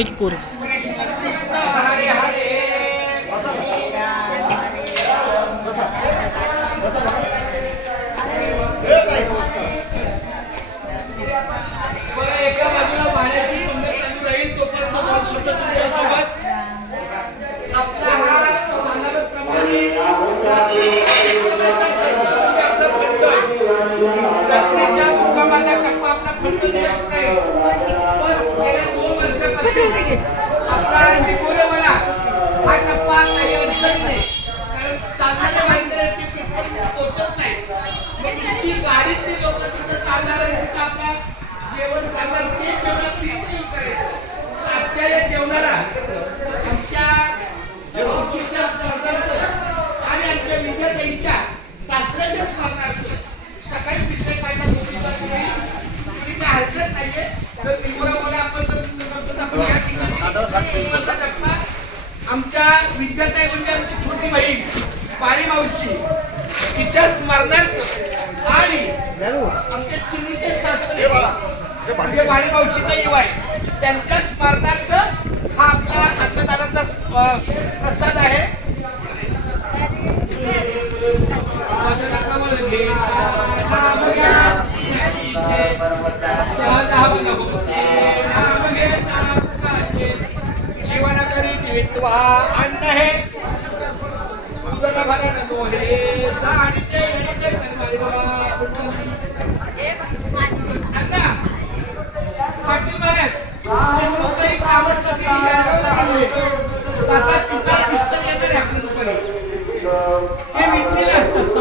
की पोरं. एका बाजूला पाण्याची पंगत चालू राहील तोपर्यंत दोन शब्द तुमच्यासोबत आपला हा सांगण्याप्रमाणे रात्रीच्या मुक्कामाचा टप्पा आपला फलटण दिवस नाही पण गेल्या 2 वर्षापासून आपला निकोलेवाडा हा टप्पा काही अडचण नाही कारण चालणाऱ्या माणसाला ते पोहोचत नाही मग इतकी गाडीतली लोक तिथं चालणार तिथं आपला जेवण करणार ते जेवण फ्री नाही करायचं आजच्या या जेवणाला आमच्या ओळखीच्या स्पर्धांचं आणि आमच्या विद्यार्थ्यांच्या सासऱ्याच्या स्पर्धांचं सकाळी पिशे पाहिजे मुलीचा आणि काय हरकत नाहीये तर निगोरामध्ये आपण जर या ठिकाणी आमच्या विद्यार्थी म्हणजे आमची छोटी बहीण पाळी मावशी तिच्या स्मरणार्थ आणि आमच्या चिनीचे सासरे म्हणजे पाळी मावशीचा युवा आहे त्यांच्या स्मरणार्थ हा आपला अन्नदानाचा प्रसाद आहे जीवनाकरी जीवित्वा अन्न हे हे विकलेले असतात